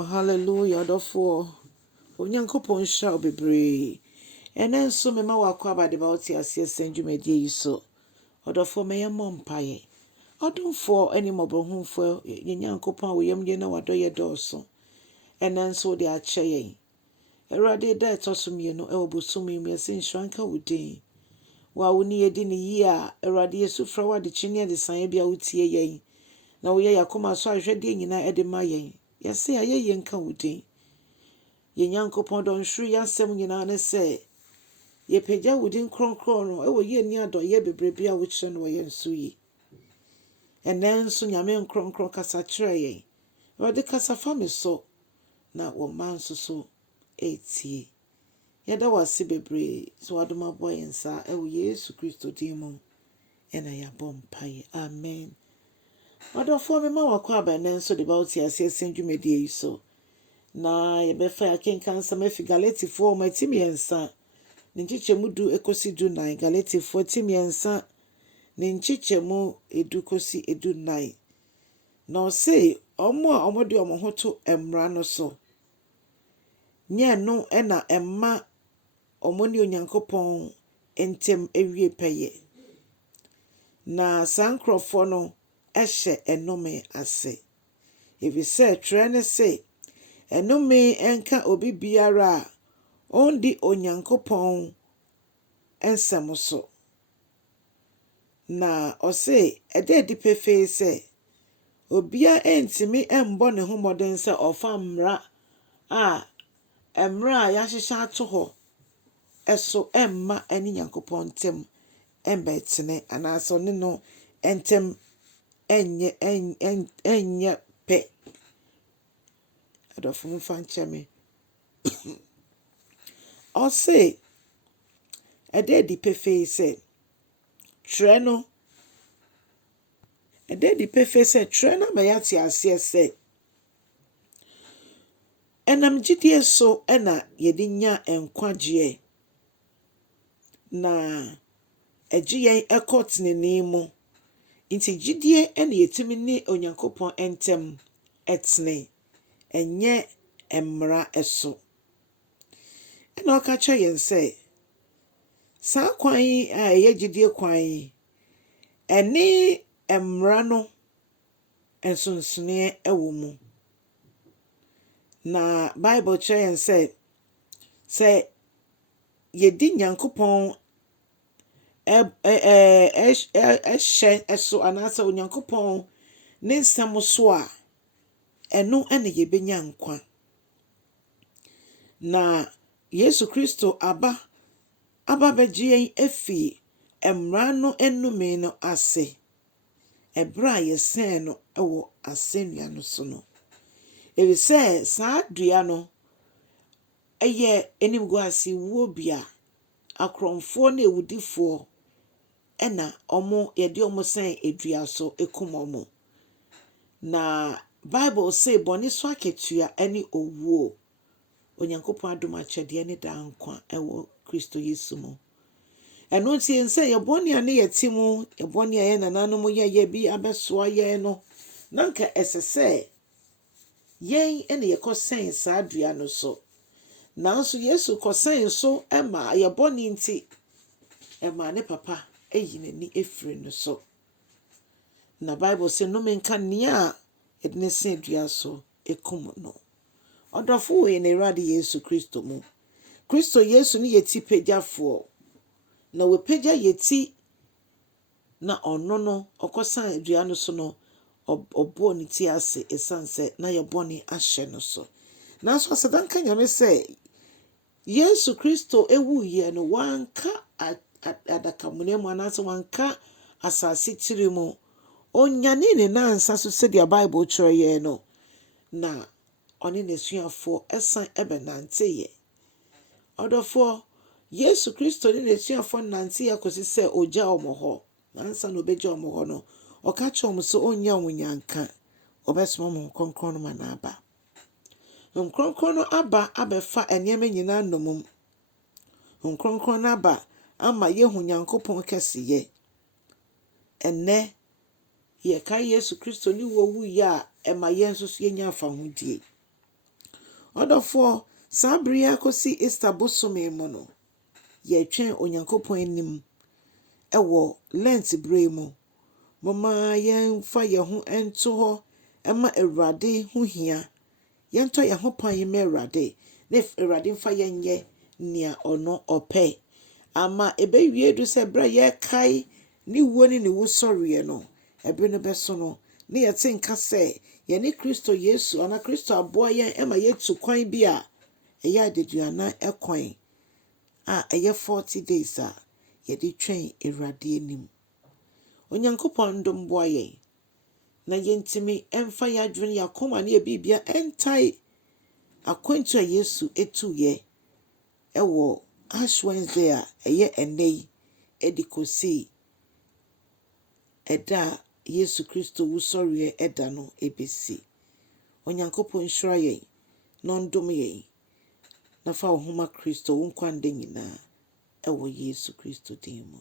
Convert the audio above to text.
Oh, hallelujah, therefore. Onyankopɔn hyira wo bebree. Ɛnɛ nso mema wakɔ aba de ba wote aseɛ sɛ dwumadie yi so. Ɔdɔfoɔ mɛyɛ mmɔ mpaeɛ. Ɔdomfoɔ ne mmɔborɔhumfoɔ yɛ Nyankopɔn a woyam yɛ na wadɔ yɛ dɔɔso. Ɛnɛ nso wode akyɛ yɛn. Awurade da ɛtɔ so mmienu ɛwɔ bosom yi mu yɛsɛ nhyira nka wo din. Wo a wo ne yɛdi ne yie a Awurade Yesu frɛ wo adekye ne adesaeɛ bi a wotie yɛn. Na woyɛ yɛakoma so ahwɛdeɛ nyinaa ɛde ma yɛn. Yɛsɛ ayɛyɛ nka wo din. Yɛ Nyankopɔn dɔnhwere yɛasɛm nyinaa ne sɛ yɛpagya wo din kronkron no ɛwɔ yɛ ni adɔyɛ bebrebe a wokyerɛ no wɔ yɛn so yi. Ɛnɛ nso Nyame nkronkron kasa kyerɛ yɛn. Awurade kasa fa me so na wo ma nso so ɛtie. Yɛda wo ase bebree sɛ wadom aboa yɛn saa ɛwɔ Yesu Christo din mu ɛna yɛabɔ mpaeɛ. Amen. Ɔdɔfoɔ mema wakɔ aba ɛnɛ nso de ba wote aseɛ sɛ dwumadie yi so. Na yɛbɛfa yɛakenka nsɛm afi Galatifoɔ ɔma ti mmiɛnsa ne nkyekyɛmu 2 ekosi 19. Galatifoɔ ti mmiɛnsa ne nkyekyɛmu 2 kosi 19. Na ɔse ɔmo a ɔmo de ɔmo ho to mmara no so nyɛ no ɛna ɛma ɔmo ne Onyankopɔn ntem ewie pɛyɛ. Na saa nkurɔfoɔ no ɛhyɛ ɛnome ase. Efisɛ twerɛ ne se ɛnome ɛnka obi biara a ɔndi Onyankopɔn nsɛm so. Na ɔse ɛda adi pefee sɛ obia ɛntimi ɛmbɔ ne ho mmɔden sɛ ɔfa mmara a yɛahyehyɛ ato hɔ ɛso ɛmma ɛne Nyankopɔn ntem ɛmbɛtene anaasɛ ɔne no ntem ɛnyɛ pɛ. Adɔfo mfa nkyɛ me. Ɔse ɛda adi pefee sɛ twerɛ no ma yɛate aseɛ sɛ ɛnam gyidie so ɛna yɛde nya nkwagyeɛ na ɛgye yɛn ɛkɔ tenenee mu. Nti gyidie ɛna yɛtumi ne Onyankopɔn ntem ɛtene ɛnyɛ mmara ɛso. Ɛna ɔka kyerɛ yɛn sɛ saa kwan yi a ɛyɛ gyidie kwan yi ɛne mmara no nsonsonoeɛ ɛwɔ mu. Na Bible kyerɛ yɛn sɛ yɛdi Nyankopɔn ɛhyɛ ɛso anaasɛ Onyankopɔn ne nsɛm so a ɛno ɛna yɛbɛnya nkwa. Na Yesu Christo aba bɛgye yɛn afi mmara no enome no ase. Ɛberɛ a yɛsɛn no ɛwɔ asɛnnua no so no. Efisɛ saa dua no ɛyɛ animguase wuo bi a akorɔmfoɔ ne ewudifoɔ ɛna yɛde ɔmo sɛn edua so ekum ɔmo. Na Bible say bɔne so akatua ɛne owuo. Onyankopɔn adom akyɛdeɛ ne daa nkwa ɛwɔ Kristo Yesu mu. Ɛno nti sɛ yɛbɔne a ne yɛte mu, yɛbɔne a yɛ nananom yɛ bi abɛsoa yɛn no, na nka ɛsɛ sɛ yɛn ɛna yɛkɔsɛn saa dua no so. Nanso Yesu kɔsɛn so ɛma yɛbɔne nti ɛma ne papa ɛyi n'ani efiri no so. Na Bible say nnome nka nea a yɛde ne sɛn dua so ekum no. Ɔdɔfo wɔ yɛn Awurade Yesu Kristo mu. Kristo Yesu ne yɛti pagyafoɔ. Na wɔpagya yɛti na ɔno no ɔkɔsan dua no so no ɔbɔɔ ne ti ase ɛsiane sɛ na yɛbɔne ahyɛ no so. Nanso asedanka Nyame sɛ Yesu Kristo ewuiɛ no wanka adakamuna mu anaasɛ wanka asase tiri mu. Onyane ne nansa so sɛdeɛ Bible kyerɛ yɛn no. Na ɔne n'asuafoɔ ɛsan ɛbɛnanteyɛ. Ɔdɔfoɔ Yesu Kristo ne n'asuafoɔ nanteyɛ kɔsi sɛ ogya ɔmo hɔ. Nansa na obɛgya ɔmo hɔ no ɔka kyerɛ ɔmo sɛ ɔnnya ɔmo nyanka. Ɔbɛsoma ɔmo nkronkron no ma n'aba. Nkronkron no aba abɛfa nneɛma nyinaa nnomum. Nkronkron no aba ama yehu Nyankopɔn kɛseyɛ. Ɛnɛ yɛka Yesu Kristo ne wo wuiɛ a ɛma yɛn nso so yɛnya afahodie. Ɔdɔfoɔ saa bere akosi Easter bosome mu no yɛtwɛn Onyankopɔn anim ɛwɔ Lent bere mu. Mama yɛmfa yɛn ho nto hɔ ɛma Awurade ho hia. Yɛntɔ yɛn ho pan ma Awurade. Na Awurade mfa yɛn nyɛ nea ɔno ɔpɛ. Ama ɛbɛwie du sɛ bere yɛkae ne wuo ne ne wusɔreɛ no. Ɛbere no bɛso no na yɛte nka sɛ yɛne Christo Yesu ana Christo aboa yɛn ɛma yɛtu kwan bi a ɛyɛ adeduana ɛkwan a ɛyɛ 40 days a yɛde twɛn Awurade anim. Onyankopɔn ndom boa yɛn na yɛntimi ɛmfa yɛadwene yɛakoma ne yɛbibia ɛntae akwantu a Yesu ɛtuiɛ ɛwɔ Ash Wednesday a ɛyɛ ɛnnɛ yi ɛde kɔsi ɛda a Yesu Christo wusɔreɛ ɛda no ɛbɛsi. Onyankopɔn nhyira yɛn na ɔndom yɛn na fa wo ho ma Christo wo nkwa nda nyinaa ɛwɔ Yesu Christo din mu.